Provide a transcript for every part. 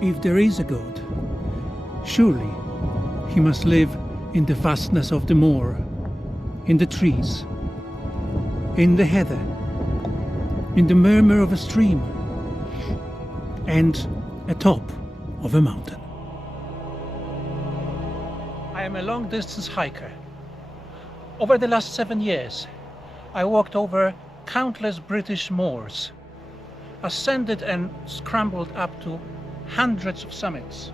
If there is a God, surely he must live in the vastness of the moor, in the trees, in the heather, in the murmur of a stream, and atop of a mountain. I am a long-distance hiker. Over the last 7 years, I walked over countless British moors, ascended and scrambled up to hundreds of summits,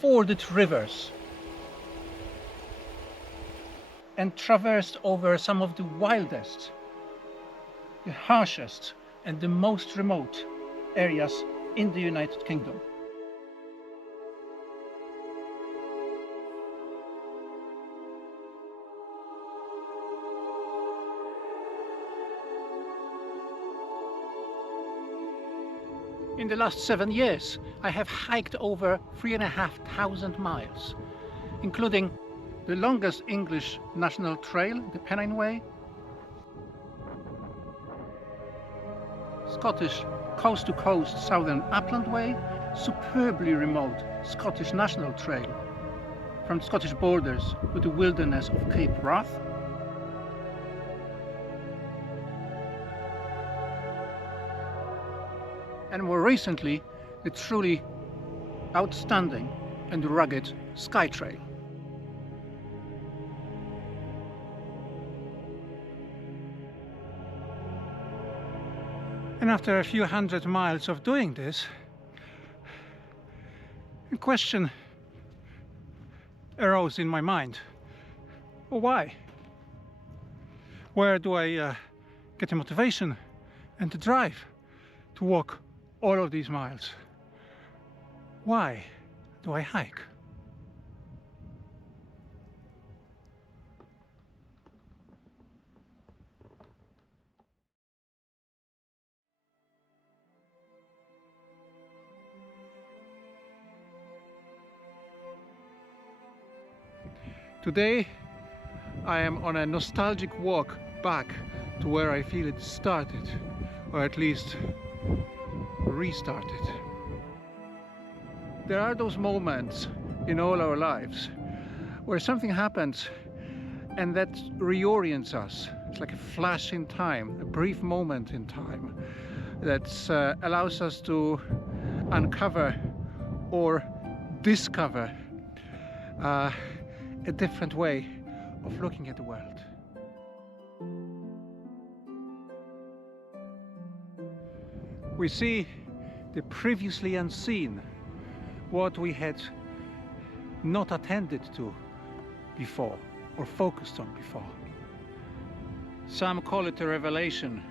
forded rivers, and traversed over some of the wildest, the harshest, and the most remote areas in the United Kingdom. In the last 7 years, I have hiked over 3,500 miles, including the longest English national trail, the Pennine Way, Scottish coast-to-coast Southern Upland Way, superbly remote Scottish National Trail from the Scottish borders to the wilderness of Cape Wrath, and more recently, the truly outstanding and rugged Skye Trail. And after a few hundred miles of doing this, a question arose in my mind. Well, why? Where do I get the motivation and the drive to walk all of these miles? Why do I hike? Today I am on a nostalgic walk back to where I feel it started, or at least restarted. There are those moments in all our lives where something happens and that reorients us. It's like a flash in time, a brief moment in time that allows us to uncover or discover a different way of looking at the world. We see the previously unseen, what we had not attended to before or focused on before. Some call it a revelation,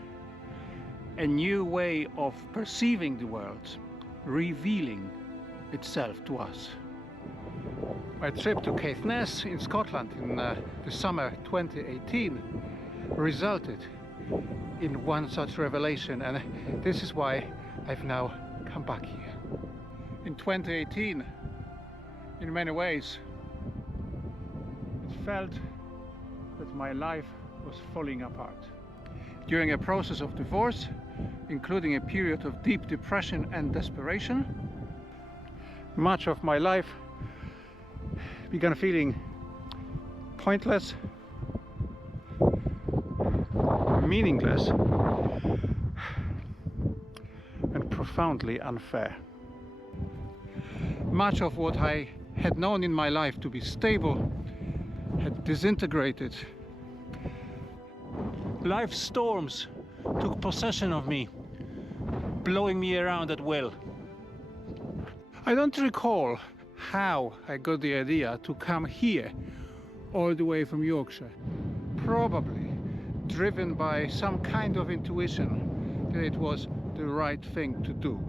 a new way of perceiving the world, revealing itself to us. My trip to Caithness in Scotland in the summer 2018 resulted in one such revelation, and this is why I've now come back here. In 2018, in many ways, it felt that my life was falling apart. During a process of divorce, including a period of deep depression and desperation, much of my life began feeling pointless, meaningless, and profoundly unfair. Much of what I had known in my life to be stable had disintegrated. Life's storms took possession of me, blowing me around at will. I don't recall how I got the idea to come here all the way from Yorkshire. Probably driven by some kind of intuition that it was the right thing to do.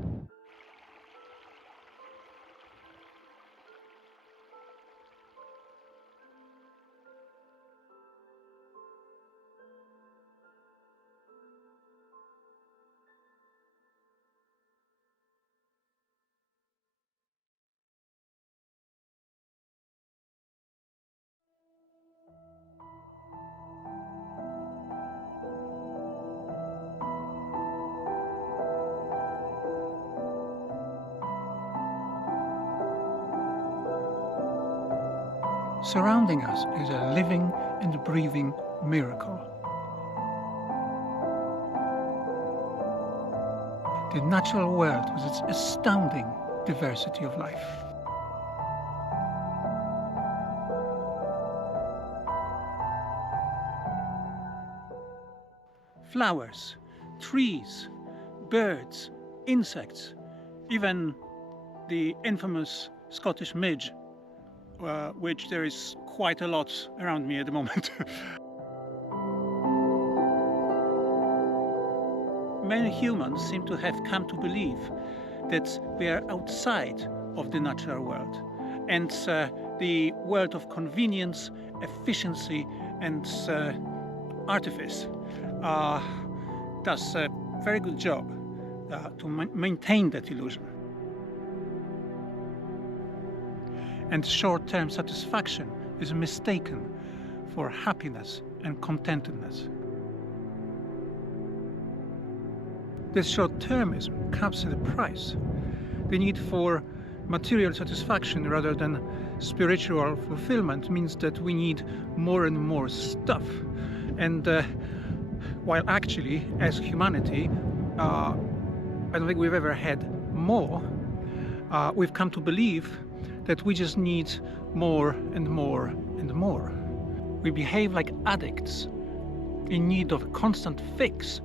surrounding us is a living and breathing miracle. The natural world with its astounding diversity of life. Flowers, trees, birds, insects, even the infamous Scottish midge, which there is quite a lot around me at the moment. Many humans seem to have come to believe that we are outside of the natural world, and the world of convenience, efficiency and artifice does a very good job to maintain that illusion. And short-term satisfaction is mistaken for happiness and contentedness. This short-termism comes at a price. The need for material satisfaction rather than spiritual fulfillment means that we need more and more stuff. And while actually, as humanity, I don't think we've ever had more, we've come to believe that we just need more and more and more. We behave like addicts in need of a constant fix.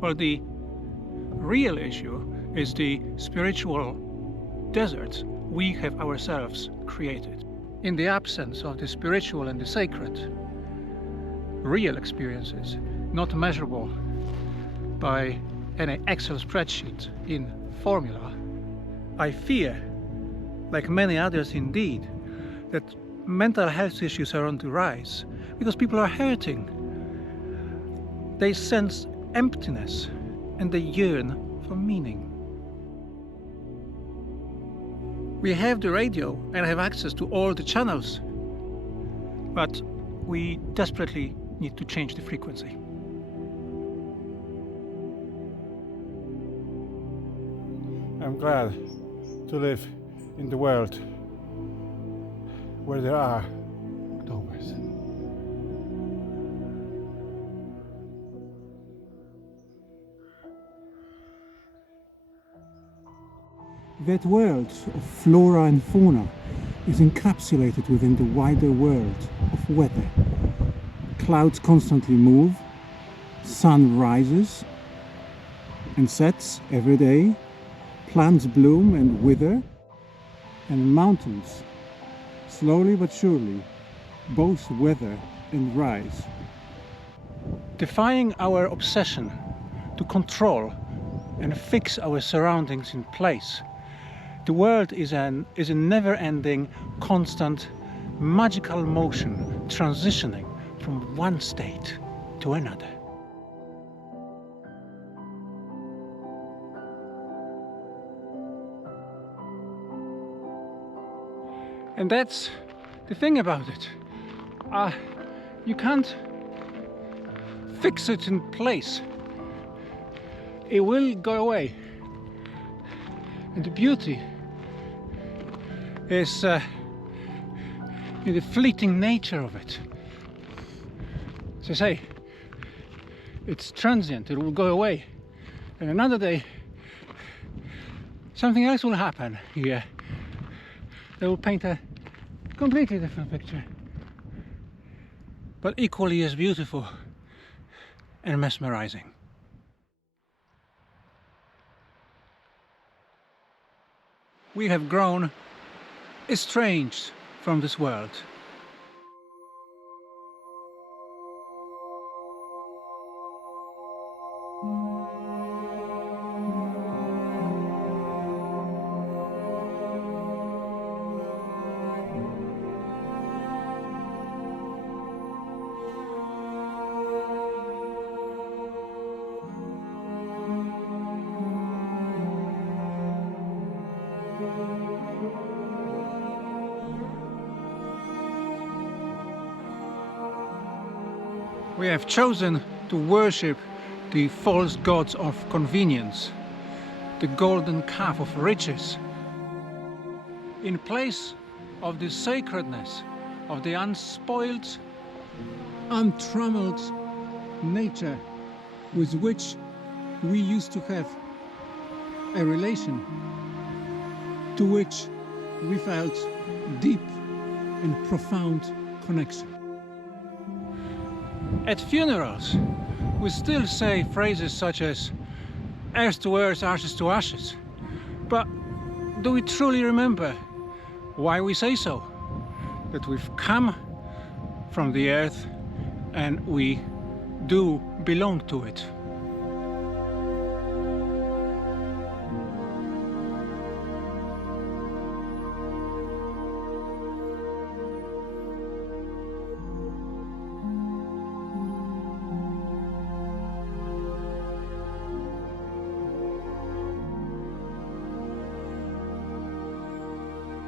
Well, the real issue is the spiritual desert we have ourselves created. In the absence of the spiritual and the sacred, real experiences, not measurable by any Excel spreadsheet in formula, I fear, like many others indeed, that mental health issues are on the rise because people are hurting. They sense emptiness and they yearn for meaning. We have the radio and have access to all the channels, but we desperately need to change the frequency. I'm glad to live in the world where there are Octobers. That world of flora and fauna is encapsulated within the wider world of weather. Clouds constantly move, sun rises and sets every day, plants bloom and wither, and mountains, slowly but surely, both weather and rise. Defying our obsession to control and fix our surroundings in place, the world is a never-ending, constant, magical motion, transitioning from one state to another. And that's the thing about it. You can't fix it in place. It will go away. And the beauty is in the fleeting nature of it. As I say, it's transient, it will go away. And another day, something else will happen here that will paint a completely different picture, but equally as beautiful and mesmerizing. We have grown estranged from this world. We have chosen to worship the false gods of convenience, the golden calf of riches, in place of the sacredness of the unspoiled, untrammeled nature with which we used to have a relation, to which we felt deep and profound connection. At funerals, we still say phrases such as earth to earth, ashes to ashes. But do we truly remember why we say so? That we've come from the earth and we do belong to it.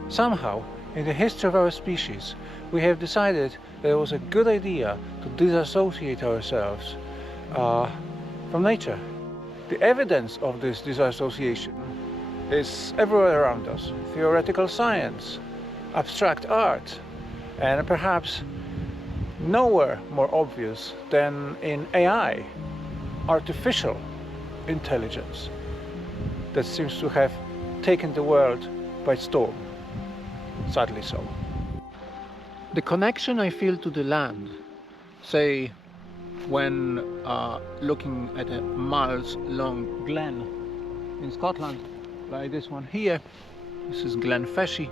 Somehow, in the history of our species, we have decided that it was a good idea to disassociate ourselves from nature. The evidence of this disassociation is everywhere around us. Theoretical science, abstract art, and perhaps nowhere more obvious than in AI, artificial intelligence, that seems to have taken the world by storm. Sadly so. The connection I feel to the land, say when looking at a miles-long glen in Scotland, like this one here, this is Glen Feshie,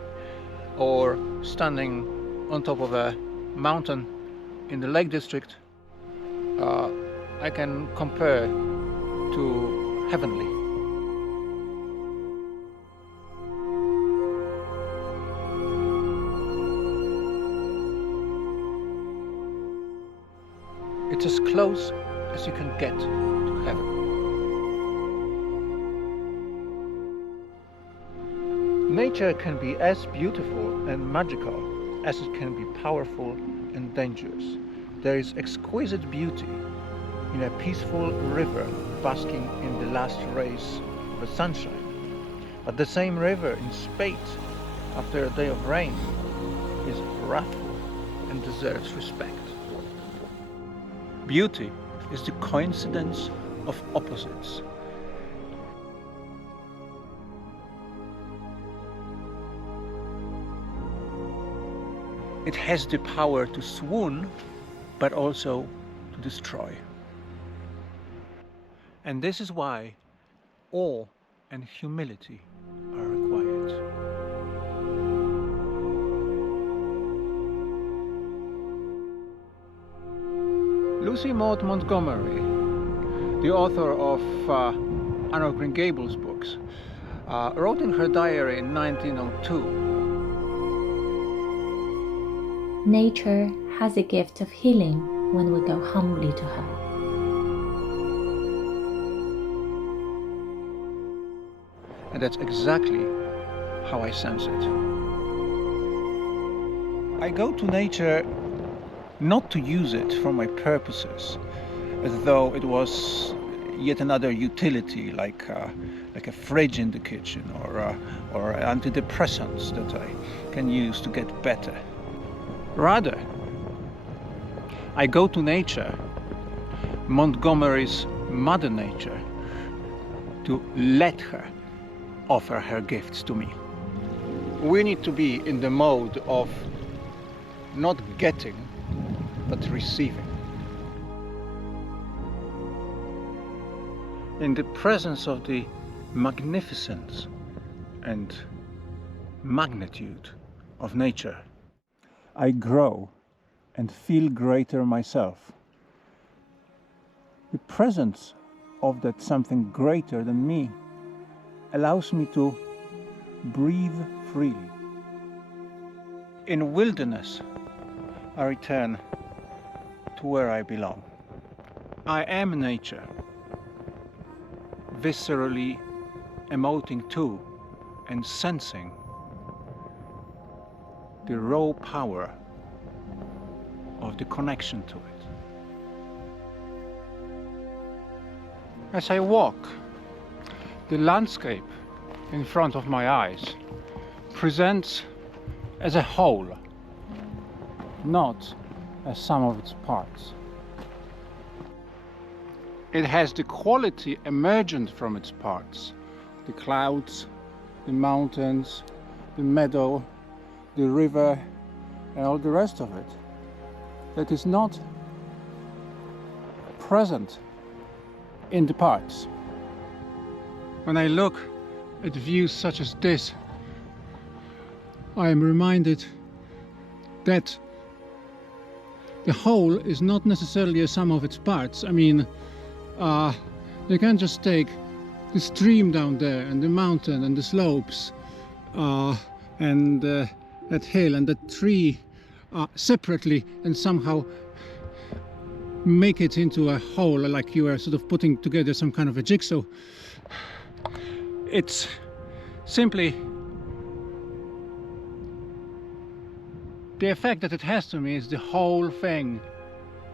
or standing on top of a mountain in the Lake District, I can compare to heavenly. It's as close as you can get to heaven. Nature can be as beautiful and magical as it can be powerful and dangerous. There is exquisite beauty in a peaceful river basking in the last rays of the sunshine. But the same river in spate after a day of rain is wrathful and deserves respect. Beauty is the coincidence of opposites. It has the power to swoon, but also to destroy. And this is why awe and humility are required. Lucy Maud Montgomery, the author of Anne of Green Gables books, wrote in her diary in 1902, "Nature has a gift of healing when we go humbly to her." and that's exactly how I sense it. I go to nature not to use it for my purposes, as though it was yet another utility, like a fridge in the kitchen, or antidepressants that I can use to get better. Rather, I go to nature, Montgomery's Mother Nature, to let her offer her gifts to me. We need to be in the mode of not getting, but receiving. In the presence of the magnificence and magnitude of nature, I grow and feel greater myself. The presence of that something greater than me allows me to breathe freely. In wilderness, I return to where I belong. I am nature, viscerally emoting to and sensing the raw power of the connection to it. As I walk, the landscape in front of my eyes presents as a whole, not as sum of its parts. It has the quality emergent from its parts. The clouds, the mountains, the meadow, the river, and all the rest of it. That is not present in the parts. When I look at views such as this, I am reminded that the whole is not necessarily a sum of its parts. I mean, you can't just take the stream down there and the mountain and the slopes and that hill and that tree separately and somehow make it into a whole, like you are sort of putting together some kind of a jigsaw. It's simply the effect that it has to me is the whole thing.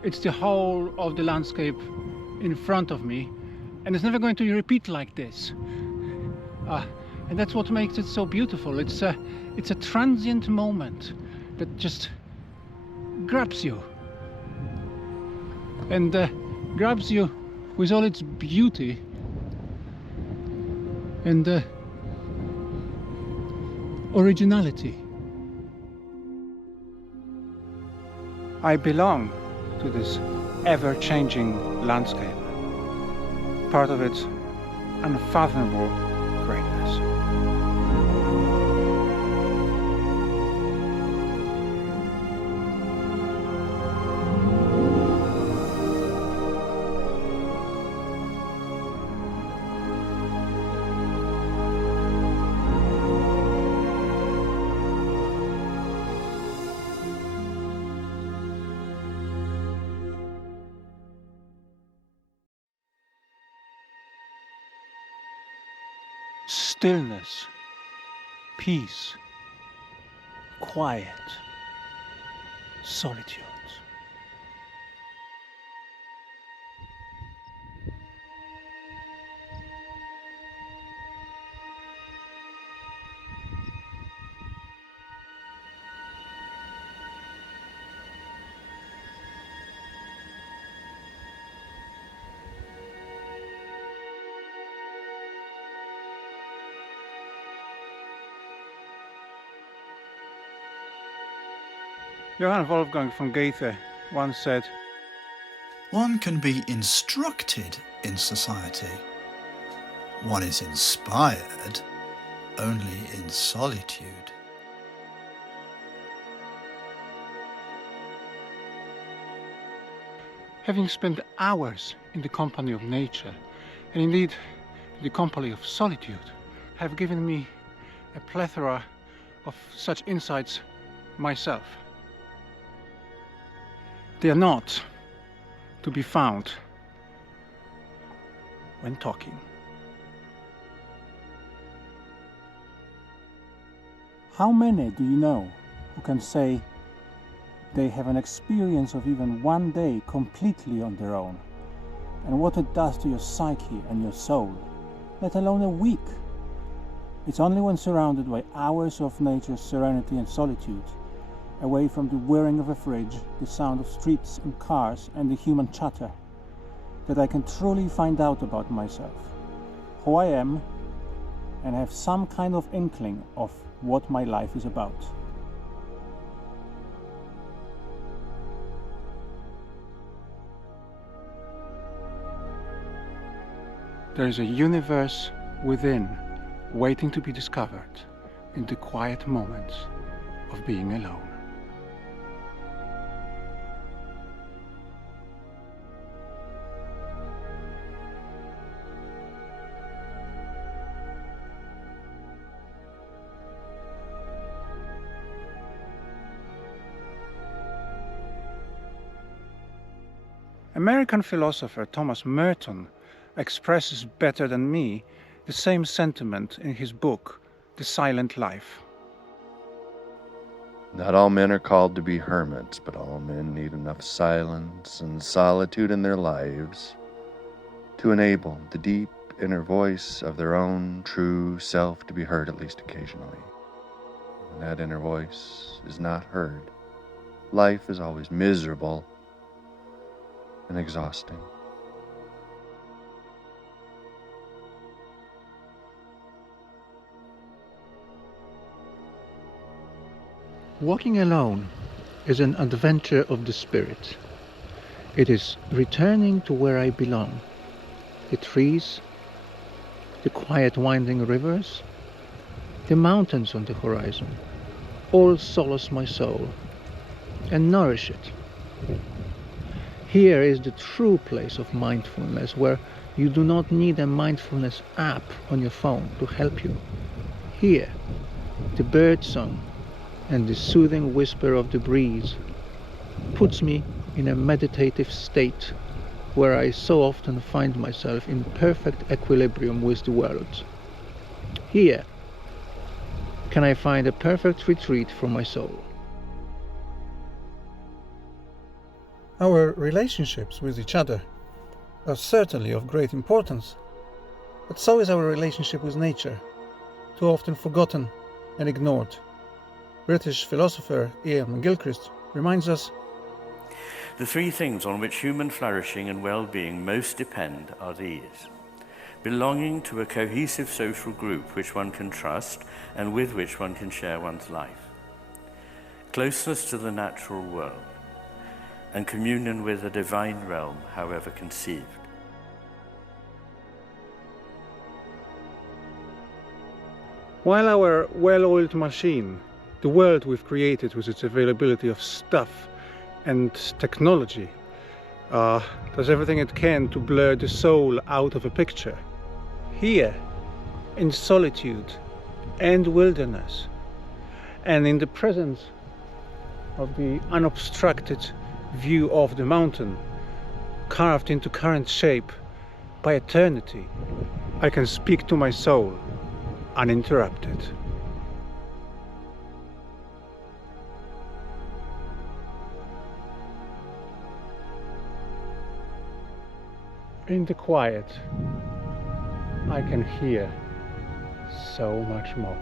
It's the whole of the landscape in front of me, and it's never going to repeat like this. And that's what makes it so beautiful. It's a transient moment that just grabs you. And grabs you with all its beauty and originality. I belong to this ever-changing landscape, part of its unfathomable greatness. Stillness, peace, quiet, solitude. Johann Wolfgang von Goethe once said, One can be instructed in society. One is inspired only in solitude. having spent hours in the company of nature, and indeed the company of solitude, have given me a plethora of such insights myself. They are not to be found when talking. How many do you know who can say they have an experience of even one day completely on their own, and what it does to your psyche and your soul, let alone a week? It's only when surrounded by hours of nature's serenity and solitude, away from the whirring of a fridge, the sound of streets and cars, and the human chatter, that I can truly find out about myself, who I am, and have some kind of inkling of what my life is about. There is a universe within, waiting to be discovered in the quiet moments of being alone. American philosopher Thomas Merton expresses better than me the same sentiment in his book, The Silent Life. Not all men are called to be hermits, but all men need enough silence and solitude in their lives to enable the deep inner voice of their own true self to be heard at least occasionally. When that inner voice is not heard, life is always miserable and exhausting. Walking alone is an adventure of the spirit. It is returning to where I belong. The trees, the quiet winding rivers, the mountains on the horizon, all solace my soul and nourish it. Here is the true place of mindfulness, where you do not need a mindfulness app on your phone to help you. Here, the bird song and the soothing whisper of the breeze puts me in a meditative state where I so often find myself in perfect equilibrium with the world. Here can I find a perfect retreat for my soul. Our relationships with each other are certainly of great importance, but so is our relationship with nature, too often forgotten and ignored. British philosopher Ian McGilchrist reminds us, "The three things on which human flourishing and well-being most depend are these: belonging to a cohesive social group which one can trust and with which one can share one's life, closeness to the natural world, and communion with a divine realm, however conceived." While our well-oiled machine, the world we've created with its availability of stuff and technology, does everything it can to blur the soul out of a picture, here, in solitude and wilderness, and in the presence of the unobstructed view of the mountain, carved into current shape by eternity, I can speak to my soul uninterrupted. In the quiet, I can hear so much more.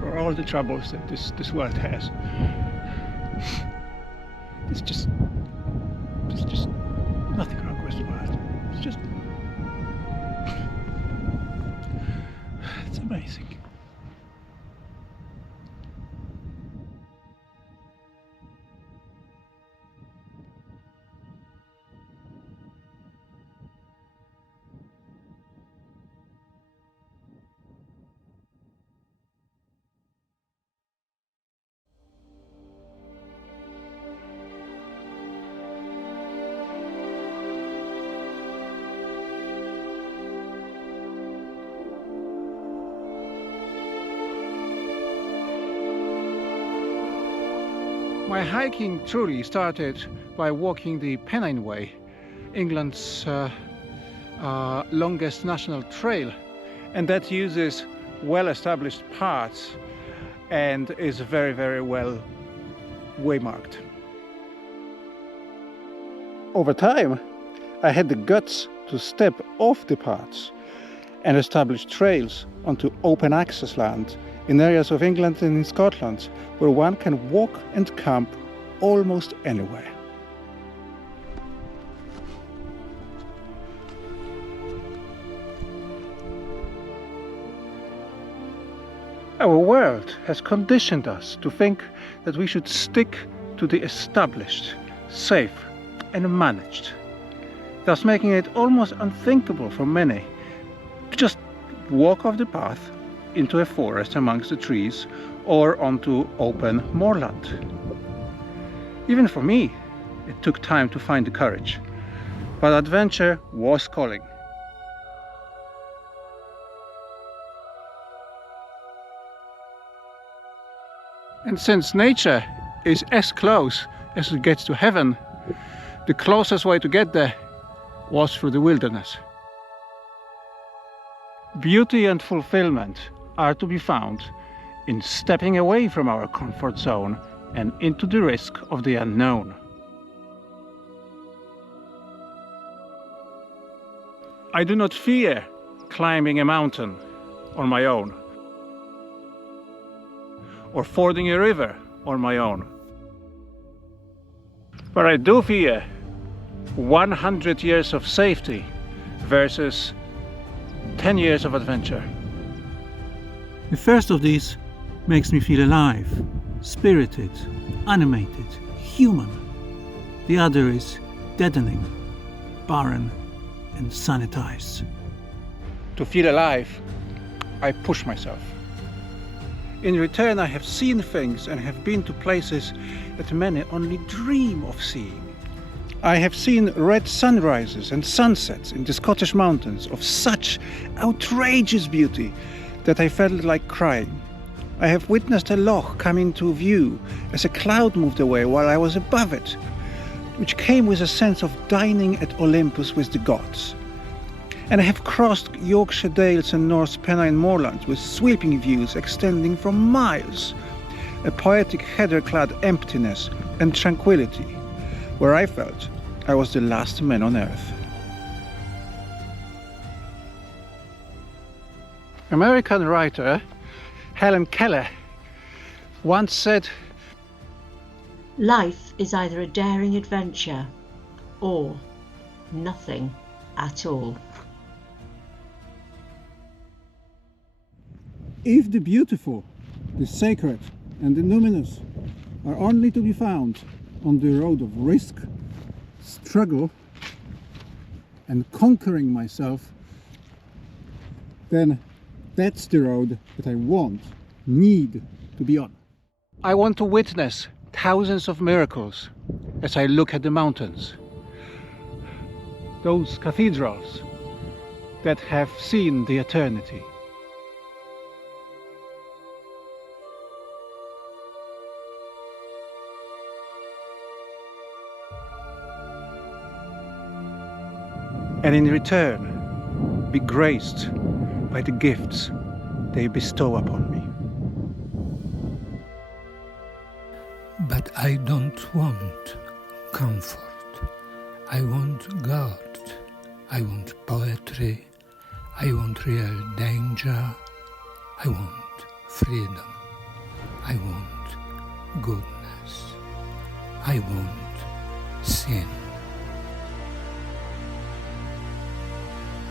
For all the troubles that this world has, there's just nothing wrong with the world. It's just, it's amazing. My hiking truly started by walking the Pennine Way, England's longest national trail, and that uses well-established paths and is very, very well waymarked. Over time, I had the guts to step off the paths and establish trails onto open access land in areas of England and in Scotland where one can walk and camp almost anywhere. Our world has conditioned us to think that we should stick to the established, safe and managed, thus making it almost unthinkable for many to just walk off the path into a forest amongst the trees or onto open moorland. Even for me, it took time to find the courage, but adventure was calling. And since nature is as close as it gets to heaven, the closest way to get there was through the wilderness. Beauty and fulfillment are to be found in stepping away from our comfort zone and into the risk of the unknown. I do not fear climbing a mountain on my own or fording a river on my own. But I do fear 100 years of safety versus 10 years of adventure. The first of these makes me feel alive, spirited, animated, human. The other is deadening, barren and sanitized. To feel alive, I push myself. In return, I have seen things and have been to places that many only dream of seeing. I have seen red sunrises and sunsets in the Scottish mountains of such outrageous beauty that I felt like crying. I have witnessed a loch come into view as a cloud moved away while I was above it, which came with a sense of dining at Olympus with the gods. And I have crossed Yorkshire Dales and North Pennine moorlands with sweeping views extending for miles, a poetic heather-clad emptiness and tranquility, where I felt I was the last man on earth. American writer Helen Keller once said, "Life is either a daring adventure or nothing at all." If the beautiful, the sacred and the numinous are only to be found on the road of risk, struggle and conquering myself, then that's the road that I need to be on. I want to witness thousands of miracles as I look at the mountains. Those cathedrals that have seen the eternity. And in return, be graced by the gifts they bestow upon me. But I don't want comfort. I want God. I want poetry. I want real danger. I want freedom. I want goodness. I want sin.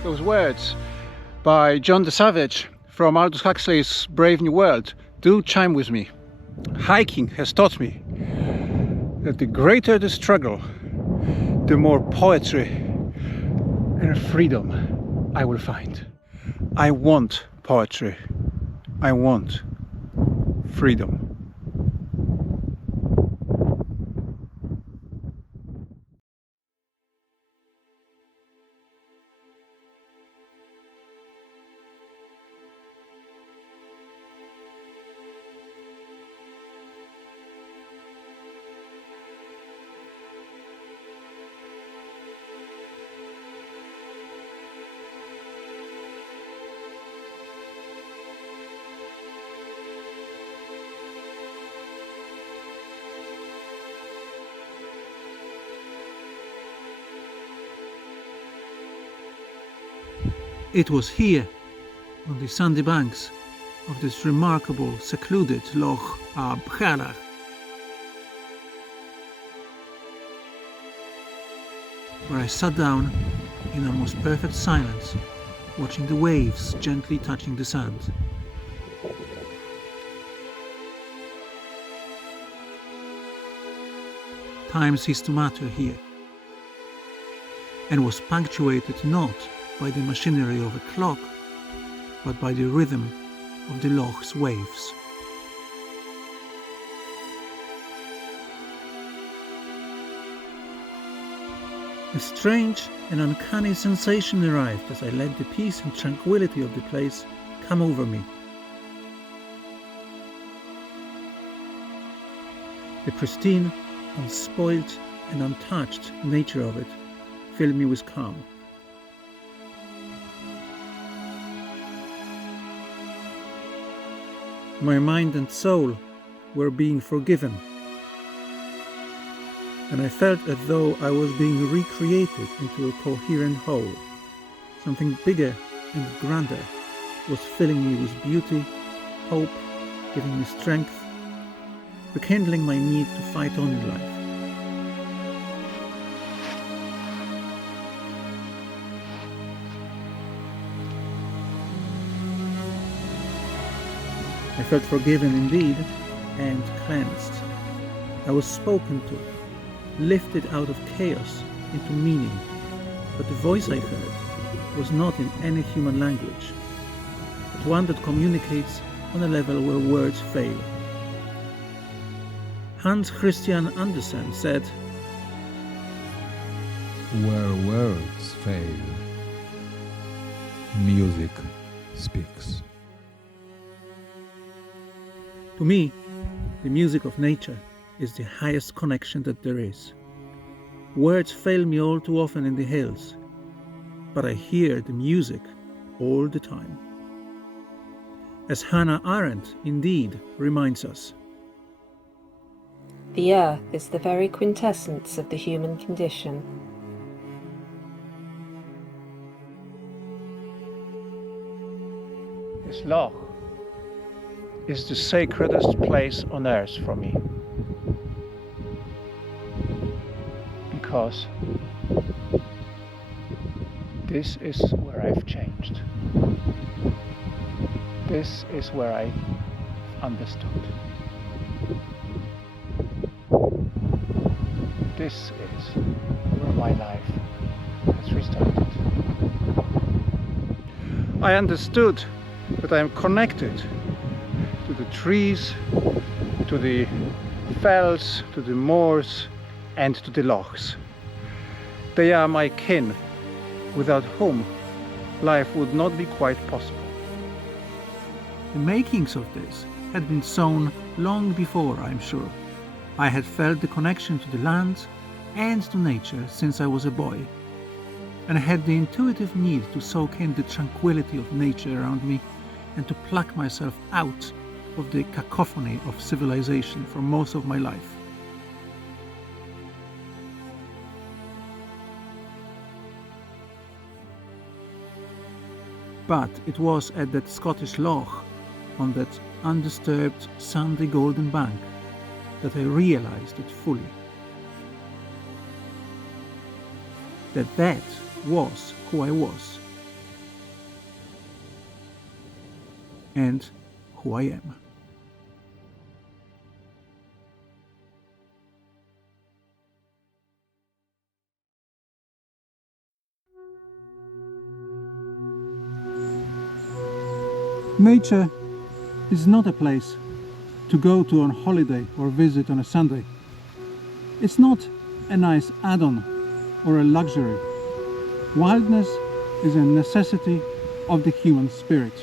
Those words by John the Savage from Aldous Huxley's Brave New World do chime with me. Hiking has taught me that the greater the struggle, the more poetry and freedom I will find. I want poetry. I want freedom. It was here, on the sandy banks of this remarkable, secluded Loch Ab Chealach, where I sat down in almost perfect silence, watching the waves gently touching the sand. Time ceased to matter here, and was punctuated not by the machinery of a clock, but by the rhythm of the loch's waves. A strange and uncanny sensation arrived as I let the peace and tranquility of the place come over me. The pristine, unspoilt and untouched nature of it filled me with calm. My mind and soul were being forgiven, and I felt as though I was being recreated into a coherent whole. Something bigger and grander was filling me with beauty, hope, giving me strength, rekindling my need to fight on in life. I felt forgiven indeed and cleansed. I was spoken to, lifted out of chaos into meaning, but the voice I heard was not in any human language, but one that communicates on a level where words fail. Hans Christian Andersen said, "Where words fail, music speaks." To me, the music of nature is the highest connection that there is. Words fail me all too often in the hills, but I hear the music all the time. As Hannah Arendt indeed reminds us, "The earth is the very quintessence of the human condition." This loch is the sacredest place on earth for me. Because this is where I've changed. This is where I understood. This is where my life has restarted. I understood that I am connected to the trees, to the fells, to the moors, and to the lochs. They are my kin, without whom life would not be quite possible. the makings of this had been sown long before, I'm sure. I had felt the connection to the land and to nature since I was a boy, and I had the intuitive need to soak in the tranquility of nature around me and to pluck myself out of the cacophony of civilization for most of my life. But it was at that Scottish loch, on that undisturbed sandy golden bank, that I realized it fully. That was who I was. And who I am. Nature is not a place to go to on holiday or visit on a Sunday. It's not a nice add-on or a luxury. Wildness is a necessity of the human spirit.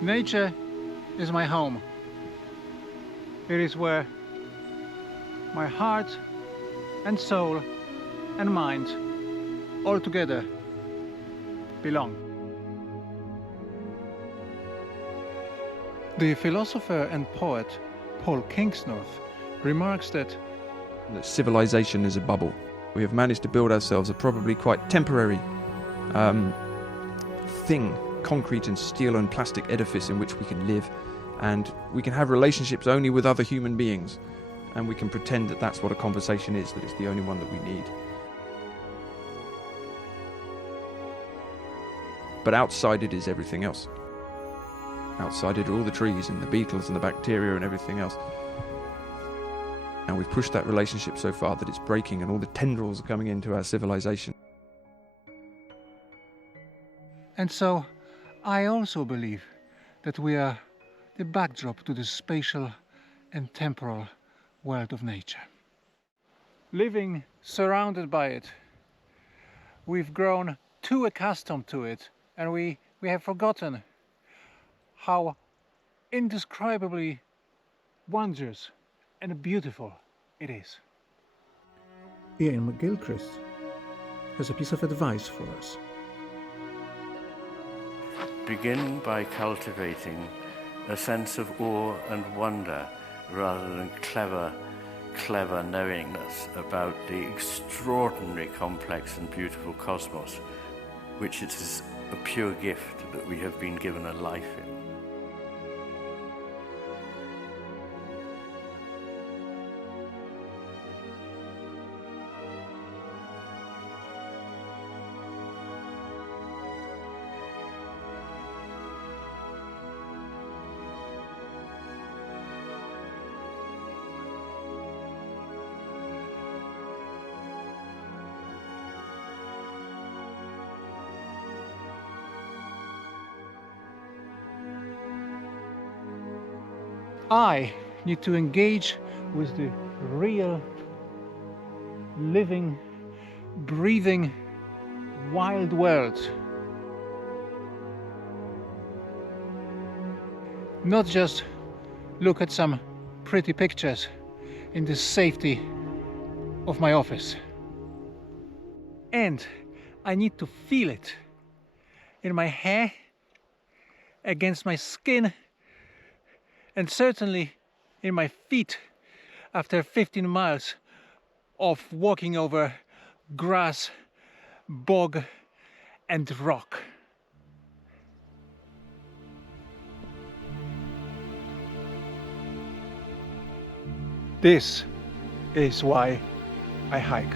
Nature is my home. It is where my heart and soul and mind all together belong. The philosopher and poet Paul Kingsnorth remarks that civilization is a bubble. We have managed to build ourselves a probably quite temporary thing, concrete and steel and plastic edifice in which we can live, and we can have relationships only with other human beings, and we can pretend that that's what a conversation is, that it's the only one that we need. But outside it is everything else. Outside it are all the trees and the beetles and the bacteria and everything else. And we've pushed that relationship so far that it's breaking and all the tendrils are coming into our civilization. And so I also believe that we are the backdrop to the spatial and temporal world of nature. Living surrounded by it, we've grown too accustomed to it, and we have forgotten how indescribably wondrous and beautiful it is. Ian McGilchrist has a piece of advice for us. Begin by cultivating a sense of awe and wonder rather than clever knowingness about the extraordinary complex and beautiful cosmos, which it is a pure gift that we have been given a life in. I need to engage with the real, living, breathing, wild world. Not just look at some pretty pictures in the safety of my office. And I need to feel it in my hair, against my skin, and certainly in my feet after 15 miles of walking over grass, bog, and rock. This is why I hike.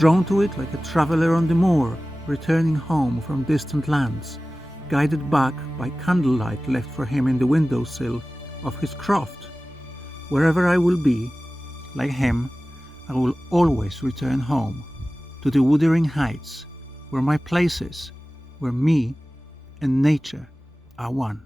drawn to it like a traveller on the moor, returning home from distant lands, guided back by candlelight left for him in the windowsill of his croft. Wherever I will be, like him, I will always return home, to the Wuthering Heights, where my place is, where me and nature are one.